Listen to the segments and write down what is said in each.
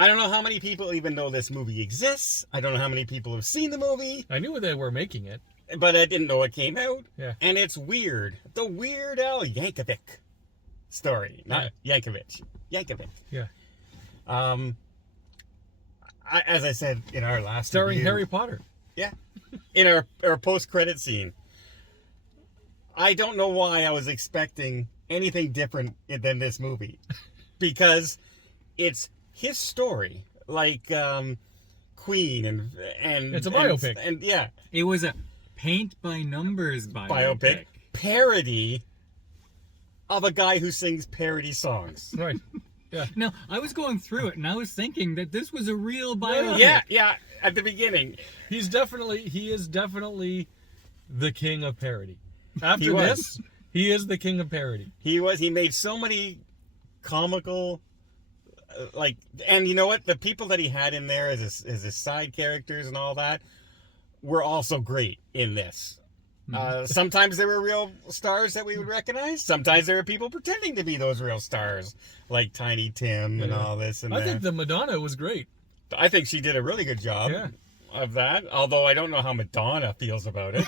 I don't know how many people even know this movie exists. I don't know how many people have seen the movie. I knew they were making it. But I didn't know it came out. Yeah. And it's weird. The Weird Al Yankovic story. Not Yankovic. Yankovic. Yeah. As I said in our last Starring review, Harry Potter. Yeah. In our post-credit scene. I don't know why I was expecting anything different than this movie. Because it's his story. Like Queen and it's a biopic. And yeah. It was a paint-by-numbers biopic. Parody of a guy who sings parody songs. Right. Yeah. Now, I was going through it, and I was thinking that this was a real biopic. Yeah, at the beginning. He is definitely the king of parody. After this, he is the king of parody. He made so many comical, and you know what? The people that he had in there as his side characters and all that were also great in this. Sometimes there were real stars that we would recognize. Sometimes there were people pretending to be those real stars, like Tiny Tim and all this. And I think the Madonna was great. I think she did a really good job of that. Although I don't know how Madonna feels about it.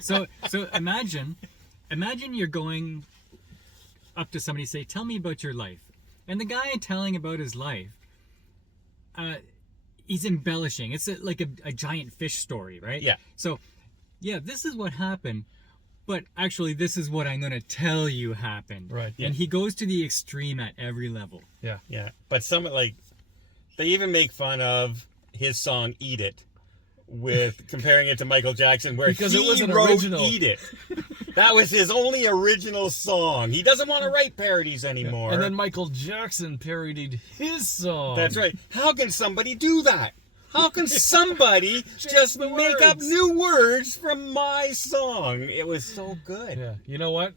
So imagine you're going up to somebody, say, "Tell me about your life," and the guy telling about his life, he's embellishing. It's like a giant fish story, right? Yeah. So, yeah, this is what happened, but actually, this is what I'm going to tell you happened. Right. And he goes to the extreme at every level. Yeah. Yeah. But they even make fun of his song "Eat It," with comparing it to Michael Jackson, where because he it was an wrote original. "Eat It." That was his only original song. He doesn't want to write parodies anymore. And then Michael Jackson parodied his song. That's right. How can somebody do that? How can somebody just make up new words from my song? It was so good. Yeah. You know what?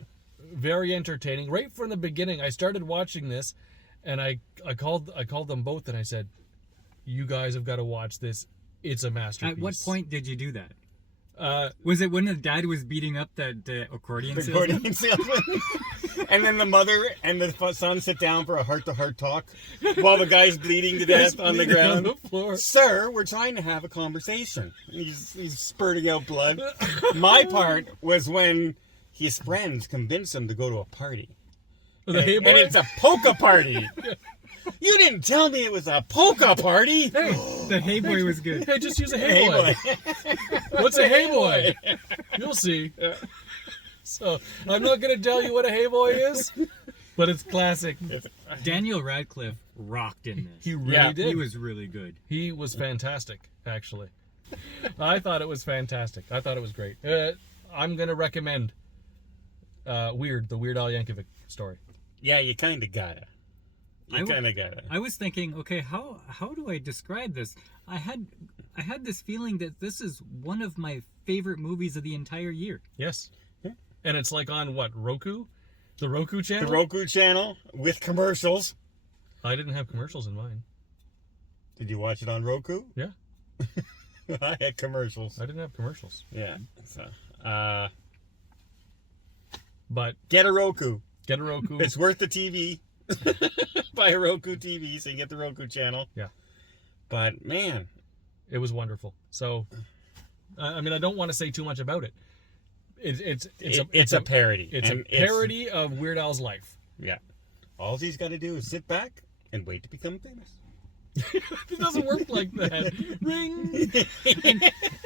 Very entertaining. Right from the beginning, I started watching this, and I called them both, and I said, "You guys have got to watch this. It's a masterpiece." At what point did you do that? Was it when the dad was beating up the accordion salesman? And then the mother and the son sit down for a heart-to-heart talk while the guy's bleeding to death on the ground. On the floor. Sir, we're trying to have a conversation. He's spurting out blood. My part was when his friends convinced him to go to a party. The Hey Boy? And it's a polka party. You didn't tell me it was a polka party. Hey, The Hey Boy was good. hey, just use a Hey Boy. What's a Hey Boy? You'll see. So, I'm not going to tell you what a Hey Boy is, but it's classic. Daniel Radcliffe rocked in this. He really did. He was really good. He was fantastic, actually. I thought it was fantastic. I thought it was great. I'm going to recommend the Weird Al Yankovic story. Yeah, you kind of gotta. I was thinking, okay, how do I describe this? I had this feeling that this is one of my favorite movies of the entire year. Yes. And it's like on what, Roku? The Roku channel? The Roku channel with commercials. I didn't have commercials in mine. Did you watch it on Roku? Yeah. I had commercials. I didn't have commercials. Yeah. So, But get a Roku. get a Roku. It's worth the TV. Buy a Roku TV so you get the Roku channel. Yeah. But man, It was wonderful. So, I mean, I don't want to say too much about it. It's a parody. It's a parody of Weird Al's life. Yeah. All he's got to do is sit back and wait to become famous. It doesn't work like that. Ring.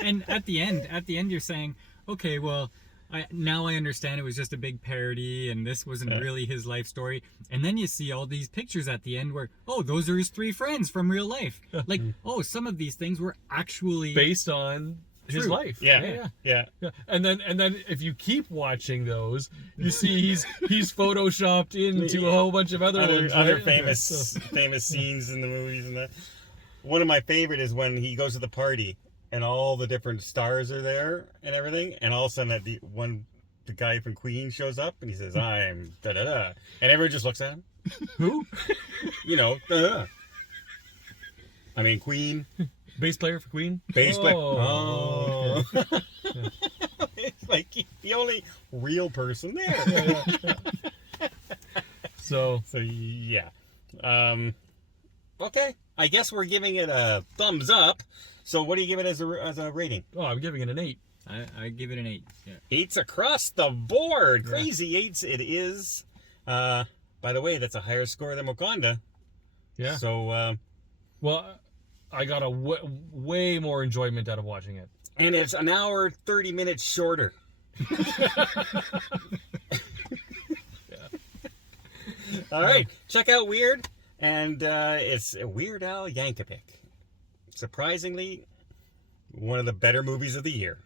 And at the end, you're saying, okay, well, now I understand it was just a big parody, and this wasn't really his life story. And then you see all these pictures at the end where, oh, those are his three friends from real life. Like, oh, some of these things were actually Based on his life. Yeah. And then if you keep watching those, you see he's photoshopped into a whole bunch of other ones, other right? famous scenes in the movies and that. One of my favorite is when he goes to the party and all the different stars are there and everything, and all of a sudden the guy from Queen shows up and he says, "I'm da da da," and everyone just looks at him. Who? You know, da. I mean, Queen. Bass player for Queen? Bass player. Oh. It's like the only real person there. So So yeah. Okay. I guess we're giving it a thumbs up. So what do you give it as a rating? Oh, I'm giving it an 8. I give it an 8. Yeah. 8s across the board. Yeah. Crazy 8s it is. By the way, that's a higher score than Wakanda. Yeah. So, Well, I got a way more enjoyment out of watching it. and it's an hour 30 minutes shorter. All right, check out Weird, and it's Weird Al Yankovic. Surprisingly, one of the better movies of the year.